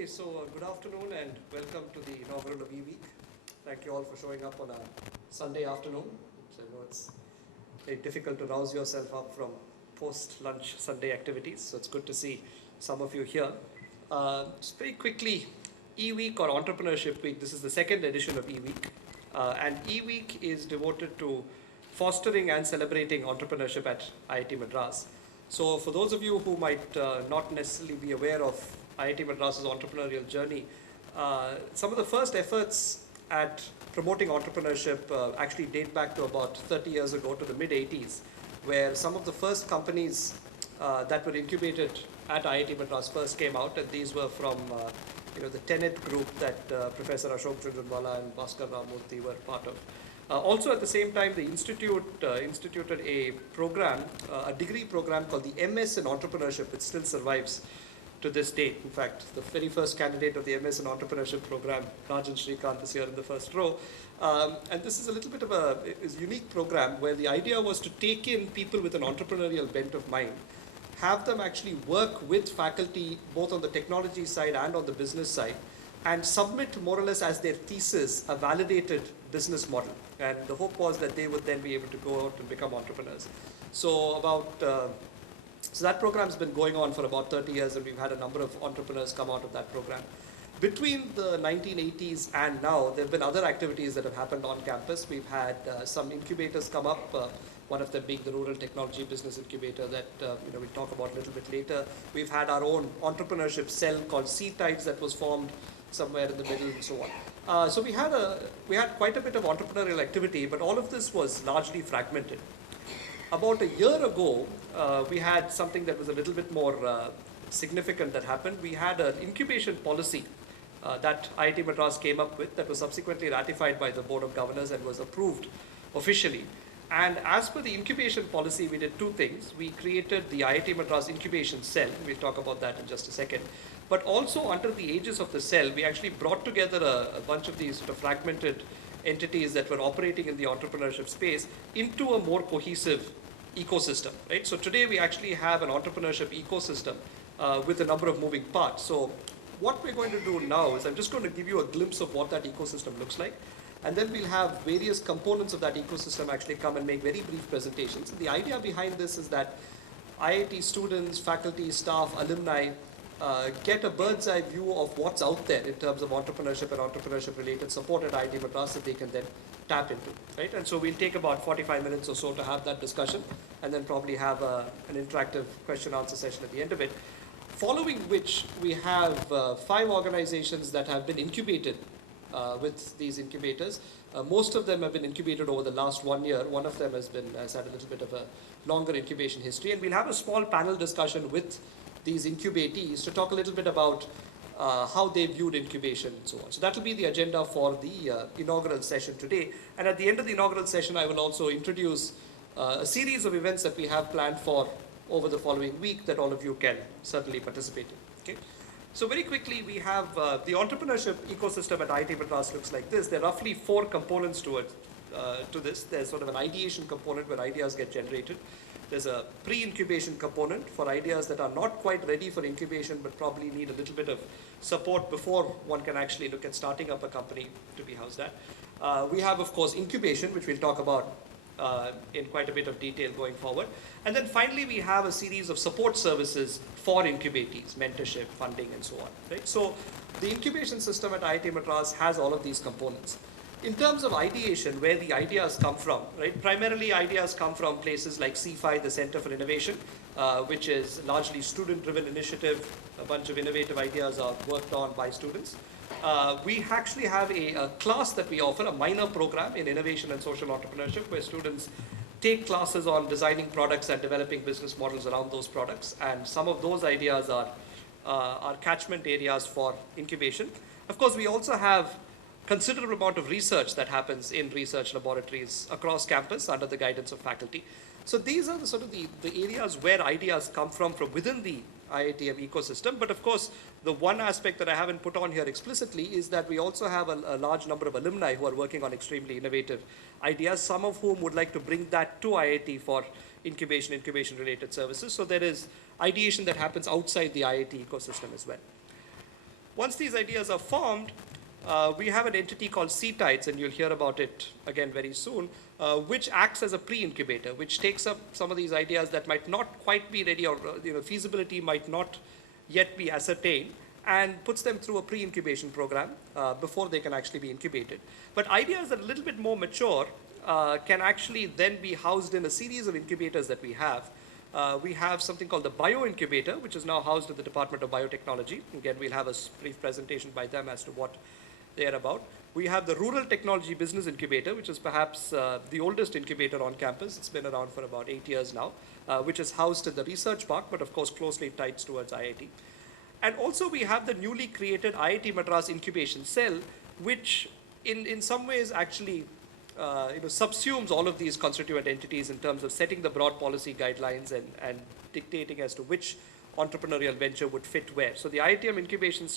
Okay, so good afternoon and welcome to the inaugural of eWeek. Thank you all for showing up on a Sunday afternoon. So I know it's very difficult to rouse yourself up from post-lunch Sunday activities, so it's good to see some of you here. Just very quickly, eWeek or Entrepreneurship Week, this is the second edition of eWeek. And eWeek is devoted to fostering and celebrating entrepreneurship at IIT Madras. So for those of you who might not necessarily be aware of IIT Madras's entrepreneurial journey, some of the first efforts at promoting entrepreneurship actually date back to about 30 years ago, to the mid-80s, where some of the first companies that were incubated at IIT Madras first came out, and these were from the Tenet group that Professor Ashok Jhunjhunwala and Bhaskar Ramamurthy were part of. Also at the same time, the institute instituted a program, a degree program called the MS in Entrepreneurship, which still survives to this date. In fact, the very first candidate of the MS in Entrepreneurship program, Rajan Shrikant, is here in the first row. And this is a little bit of a unique program where the idea was to take in people with an entrepreneurial bent of mind, have them actually work with faculty both on the technology side and on the business side, and submit more or less as their thesis a validated business model. And the hope was that they would then be able to go out and become entrepreneurs. So so that program's been going on for about 30 years, and we've had a number of entrepreneurs come out of that program. Between the 1980s and now, there have been other activities that have happened on campus. We've had some incubators come up, one of them being the Rural Technology Business Incubator that we'll talk about a little bit later. We've had our own entrepreneurship cell called C-Tides that was formed somewhere in the middle and so on. So we had quite a bit of entrepreneurial activity, but all of this was largely fragmented. About a year ago, we had something that was a little bit more significant that happened. We had an incubation policy that IIT Madras came up with that was subsequently ratified by the Board of Governors and was approved officially. And as per the incubation policy, we did two things. We created the IIT Madras Incubation Cell. We'll talk about that in just a second. But also under the aegis of the cell, we actually brought together a bunch of these sort of fragmented entities that were operating in the entrepreneurship space into a more cohesive ecosystem, right? So today we actually have an entrepreneurship ecosystem with a number of moving parts. So what we're going to do now is I'm just going to give you a glimpse of what that ecosystem looks like. And then we'll have various components of that ecosystem actually come and make very brief presentations. And the idea behind this is that IIT students, faculty, staff, alumni get a bird's eye view of what's out there in terms of entrepreneurship and entrepreneurship related support at IIT Madras that they can then tap into, right? And so we'll take about 45 minutes or so to have that discussion, and then probably have an interactive question answer session at the end of it. Following which we have 5 organizations that have been incubated with these incubators. Most of them have been incubated over the last 1 year. One of them has had a little bit of a longer incubation history, and we'll have a small panel discussion with these incubatees to talk a little bit about how they viewed incubation and so on. So that will be the agenda for the inaugural session today. And at the end of the inaugural session, I will also introduce a series of events that we have planned for over the following week that all of you can certainly participate in. Okay? So very quickly, we have the entrepreneurship ecosystem at IIT Madras looks like this. There are roughly 4 components to it. To this, there's sort of an ideation component where ideas get generated. There's a pre-incubation component for ideas that are not quite ready for incubation but probably need a little bit of support before one can actually look at starting up a company to be housed at. We have, of course, incubation, which we'll talk about in quite a bit of detail going forward. And then finally, we have a series of support services for incubatees, mentorship, funding, and so on. Right? So the incubation system at IIT Madras has all of these components. In terms of ideation, where the ideas come from, right? Primarily ideas come from places like CFI, the Center for Innovation, which is largely student-driven initiative. A bunch of innovative ideas are worked on by students. We actually have a class that we offer, a minor program in innovation and social entrepreneurship, where students take classes on designing products and developing business models around those products. And some of those ideas are catchment areas for incubation. Of course, we also have considerable amount of research that happens in research laboratories across campus under the guidance of faculty. So these are the sort of the areas where ideas come from within the IITM ecosystem. But of course, the one aspect that I haven't put on here explicitly is that we also have a large number of alumni who are working on extremely innovative ideas, some of whom would like to bring that to IIT for incubation related services. So there is ideation that happens outside the IIT ecosystem as well. Once these ideas are formed, we have an entity called Seatides, and you'll hear about it again very soon, which acts as a pre-incubator, which takes up some of these ideas that might not quite be ready, or feasibility might not yet be ascertained, and puts them through a pre-incubation program before they can actually be incubated. But ideas that are a little bit more mature can actually then be housed in a series of incubators that we have. We have something called the Bio Incubator, which is now housed at the Department of Biotechnology. Again, we'll have a brief presentation by them as to what they're about. We have the Rural Technology Business Incubator, which is perhaps the oldest incubator on campus. It's been around for about 8 years now, which is housed in the research park, but of course closely tied towards IIT. And also we have the newly created IIT Madras Incubation Cell, which in some ways actually subsumes all of these constituent entities in terms of setting the broad policy guidelines and dictating as to which entrepreneurial venture would fit where. So the IITM Incubation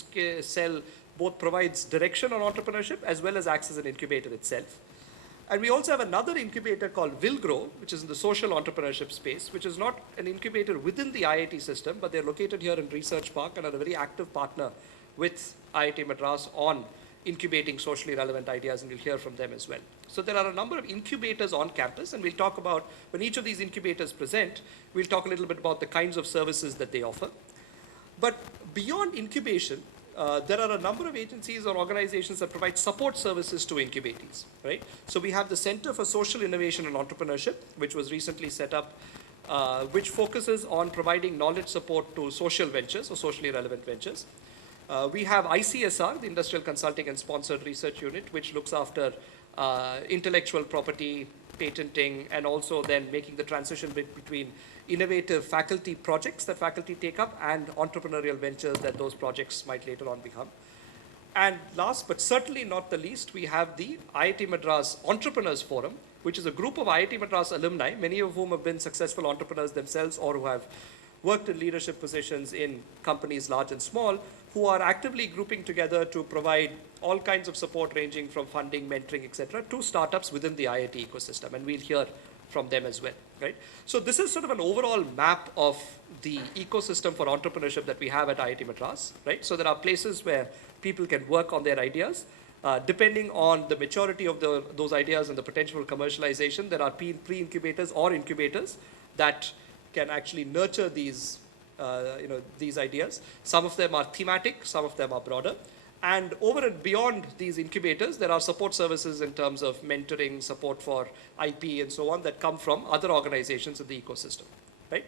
Cell both provides direction on entrepreneurship as well as acts as an incubator itself. And we also have another incubator called Willgrow, which is in the social entrepreneurship space, which is not an incubator within the IIT system, but they're located here in Research Park and are a very active partner with IIT Madras on incubating socially relevant ideas, and you'll hear from them as well. So there are a number of incubators on campus, and we'll talk about, when each of these incubators present, we'll talk a little bit about the kinds of services that they offer. But beyond incubation, there are a number of agencies or organizations that provide support services to incubatees, right? So we have the Center for Social Innovation and Entrepreneurship, which was recently set up, which focuses on providing knowledge support to social ventures or socially relevant ventures. We have ICSR, the Industrial Consulting and Sponsored Research Unit, which looks after intellectual property, patenting, and also then making the transition between innovative faculty projects that faculty take up and entrepreneurial ventures that those projects might later on become. And last but certainly not the least, we have the IIT Madras Entrepreneurs Forum, which is a group of IIT Madras alumni, many of whom have been successful entrepreneurs themselves or who have worked in leadership positions in companies large and small, who are actively grouping together to provide all kinds of support ranging from funding, mentoring, etc., to startups within the IIT ecosystem. And we'll hear from them as well, right? So this is sort of an overall map of the ecosystem for entrepreneurship that we have at IIT Madras, right? So there are places where people can work on their ideas. Depending on the maturity of those ideas and the potential commercialization, there are pre-incubators or incubators that can actually nurture these ideas. Some of them are thematic, some of them are broader. And over and beyond these incubators, there are support services in terms of mentoring, support for IP and so on that come from other organizations in the ecosystem, right?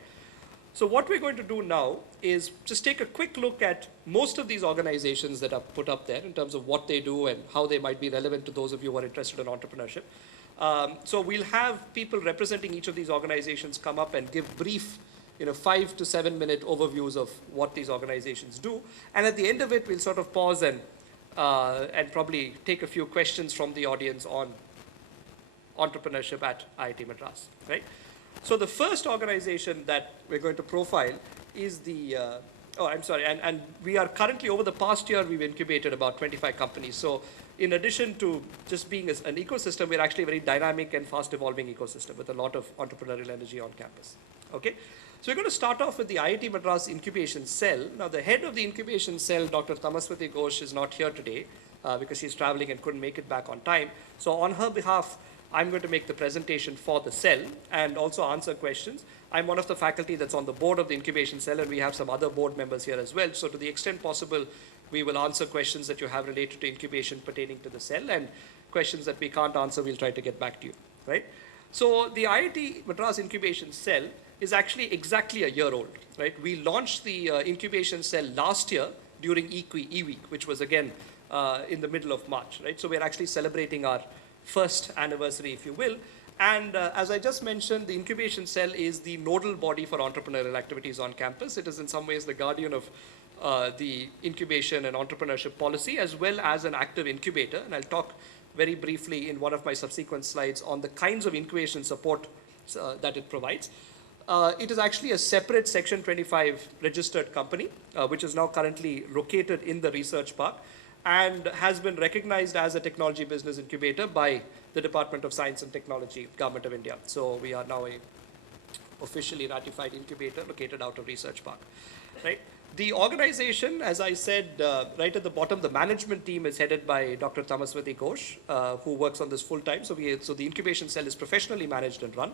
So what we're going to do now is just take a quick look at most of these organizations that are put up there in terms of what they do and how they might be relevant to those of you who are interested in entrepreneurship. So we'll have people representing each of these organizations come up and give brief 5 to 7 minute overviews of what these organizations do. And at the end of it, we'll sort of pause and probably take a few questions from the audience on entrepreneurship at IIT Madras, right? So the first organization that we're going to profile is the, and we are currently, over the past year, we've incubated about 25 companies. So in addition to just being an ecosystem, we're actually a very dynamic and fast evolving ecosystem with a lot of entrepreneurial energy on campus, okay? So we're going to start off with the IIT Madras Incubation Cell. Now, the head of the Incubation Cell, Dr. Tamaswati Ghosh, is not here today because she's traveling and couldn't make it back on time. So on her behalf, I'm going to make the presentation for the cell and also answer questions. I'm one of the faculty that's on the board of the Incubation Cell, and we have some other board members here as well. So to the extent possible, we will answer questions that you have related to incubation pertaining to the cell, and questions that we can't answer, we'll try to get back to you, right? So the IIT Madras Incubation Cell is actually exactly a year old, right? We launched the incubation cell last year during E-Week, which was again in the middle of March, right? So we're actually celebrating our first anniversary, if you will. And as I just mentioned, the incubation cell is the nodal body for entrepreneurial activities on campus. It is in some ways the guardian of the incubation and entrepreneurship policy, as well as an active incubator. And I'll talk very briefly in one of my subsequent slides on the kinds of incubation support that it provides. It is actually a separate Section 25 registered company, which is now currently located in the research park and has been recognized as a technology business incubator by the Department of Science and Technology, Government of India. So we are now a officially ratified incubator located out of Research Park, right? The organization, as I said right at the bottom, the management team is headed by Dr. Tamaswati Ghosh, who works on this full time. So the incubation cell is professionally managed and run.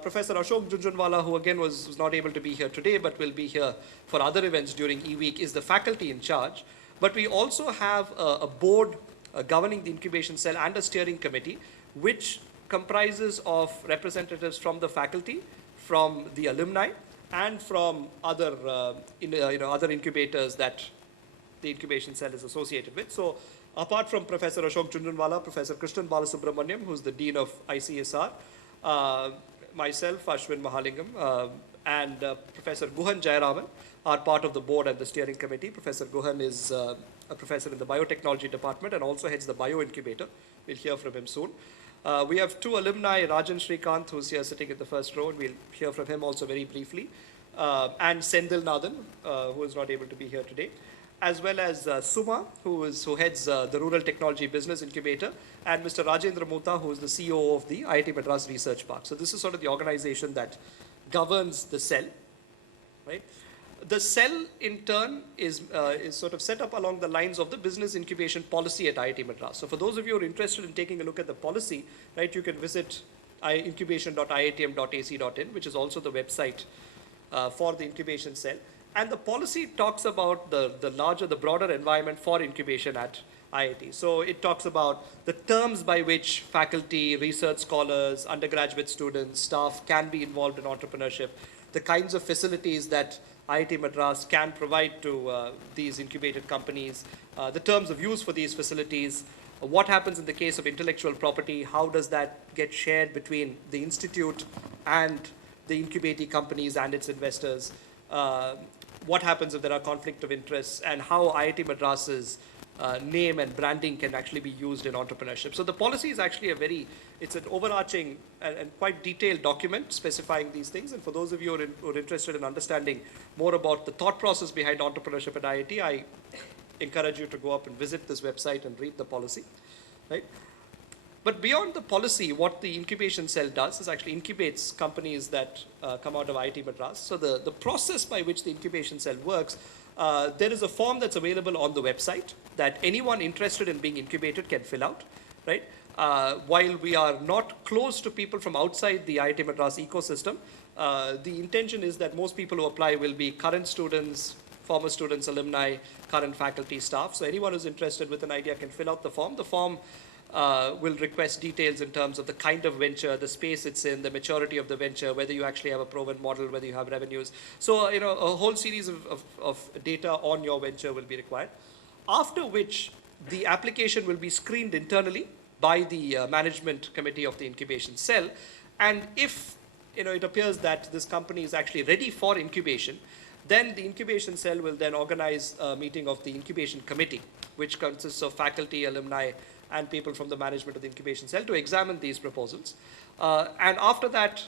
Professor Ashok Jhunjhunwala, who again was not able to be here today, but will be here for other events during eWeek, is the faculty in charge. But we also have a board governing the incubation cell and a steering committee, which comprises of representatives from the faculty, from the alumni, and from other, other incubators that the incubation cell is associated with. So apart from Professor Ashok Jhunjhunwala, Professor Krishnan Balasubramaniam, who's the Dean of ICSR, myself, Ashwin Mahalingam, and Professor Guhan Jayaraman are part of the board and the steering committee. Professor Guhan is a professor in the biotechnology department and also heads the bio incubator. We'll hear from him soon. We have two alumni, Rajan Srikanth, who's here sitting in the first row, and we'll hear from him also very briefly, and Sendil Nathan, who is not able to be here today, as well as Suma, who heads the Rural Technology Business Incubator, and Mr. Rajendra Mutha, who is the CEO of the IIT Madras Research Park. So this is sort of the organization that governs the cell, right? The cell, in turn, is sort of set up along the lines of the business incubation policy at IIT Madras. So for those of you who are interested in taking a look at the policy, right, you can visit incubation.iitm.ac.in, which is also the website for the incubation cell. And the policy talks about the broader environment for incubation at IIT. So it talks about the terms by which faculty, research scholars, undergraduate students, staff can be involved in entrepreneurship, the kinds of facilities that IIT Madras can provide to these incubated companies, the terms of use for these facilities, what happens in the case of intellectual property, how does that get shared between the institute and the incubating companies and its investors, what happens if there are conflict of interests, and how IIT Madras's name and branding can actually be used in entrepreneurship. So the policy is actually it's an overarching and quite detailed document specifying these things. And for those of you who are interested in understanding more about the thought process behind entrepreneurship at IIT, I encourage you to go up and visit this website and read the policy, right? But beyond the policy, what the incubation cell does is actually incubates companies that come out of IIT Madras. So the process by which the incubation cell works, there is a form that's available on the website that anyone interested in being incubated can fill out, right? While we are not close to people from outside the IIT Madras ecosystem, the intention is that most people who apply will be current students, former students, alumni, current faculty, staff. So anyone who's interested with an idea can fill out the form. The form will request details in terms of the kind of venture, the space it's in, the maturity of the venture, whether you actually have a proven model, whether you have revenues. So, a whole series of data on your venture will be required. After which, the application will be screened internally by the management committee of the incubation cell. And if, it appears that this company is actually ready for incubation, then the incubation cell will then organize a meeting of the incubation committee, which consists of faculty, alumni, and people from the management of the incubation cell to examine these proposals. And after that,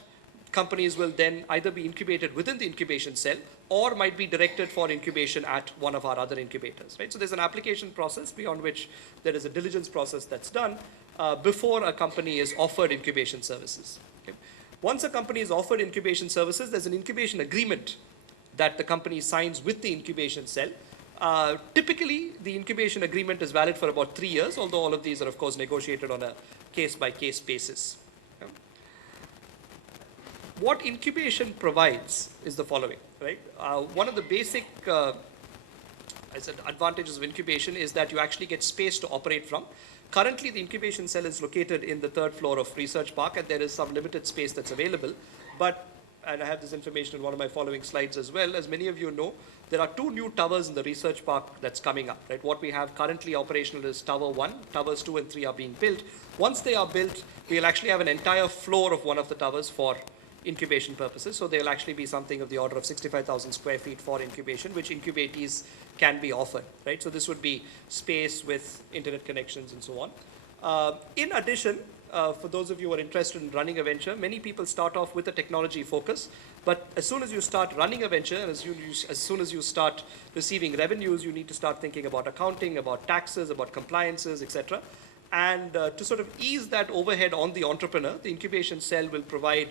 companies will then either be incubated within the incubation cell or might be directed for incubation at one of our other incubators, right? So there's an application process beyond which there is a diligence process that's done before a company is offered incubation services. Okay? Once a company is offered incubation services, there's an incubation agreement that the company signs with the incubation cell. Typically, the incubation agreement is valid for about 3 years, although all of these are, of course, negotiated on a case-by-case basis. Okay? What incubation provides is the following, right? One of the basic advantages of incubation is that you actually get space to operate from. Currently, the incubation cell is located in the 3rd floor of Research Park, and there is some limited space that's available. But, and I have this information in one of my following slides as well, as many of you know, there are 2 new towers in the Research Park that's coming up, right? What we have currently operational is Tower 1, Towers 2 and 3 are being built. Once they are built, we'll actually have an entire floor of one of the towers for incubation purposes. So there'll actually be something of the order of 65,000 square feet for incubation, which incubatees can be offered, right? So this would be space with internet connections and so on. In addition, for those of you who are interested in running a venture, many people start off with a technology focus, but as soon as you start running a venture, and as soon as you start receiving revenues, you need to start thinking about accounting, about taxes, about compliances, etc. And to sort of ease that overhead on the entrepreneur, the incubation cell will provide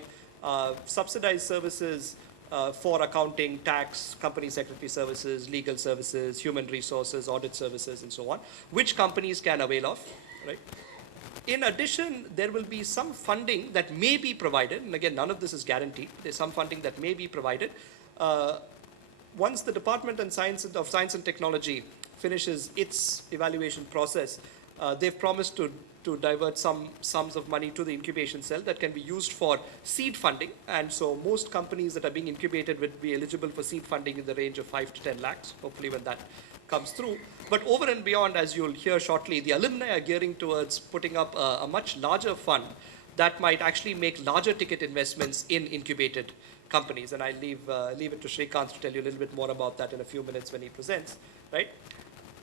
subsidized services for accounting, tax, company secretary services, legal services, human resources, audit services, and so on, which companies can avail of, right? In addition, there will be some funding that may be provided, and again, none of this is guaranteed. There's some funding that may be provided. Once the Department of Science and Technology finishes its evaluation process, they've promised to divert some sums of money to the incubation cell that can be used for seed funding. And so most companies that are being incubated would be eligible for seed funding in the range of 5 to 10 lakhs, hopefully when that comes through. But over and beyond, as you'll hear shortly, the alumni are gearing towards putting up a much larger fund that might actually make larger ticket investments in incubated companies. And I leave it to Srikanth to tell you a little bit more about that in a few minutes when he presents, right?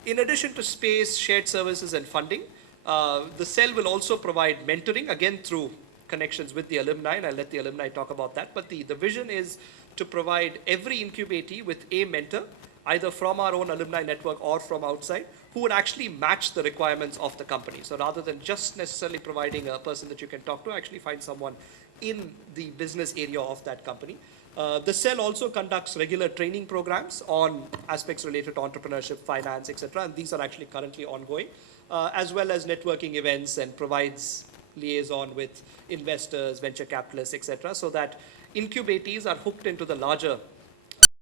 In addition to space, shared services, and funding, the cell will also provide mentoring, again through connections with the alumni, and I'll let the alumni talk about that. But the vision is to provide every incubatee with a mentor, either from our own alumni network or from outside, who would actually match the requirements of the company. So rather than just necessarily providing a person that you can talk to, actually find someone in the business area of that company. The cell also conducts regular training programs on aspects related to entrepreneurship, finance, etc. And these are actually currently ongoing, as well as networking events, and provides liaison with investors, venture capitalists, etc. so that incubatees are hooked into the larger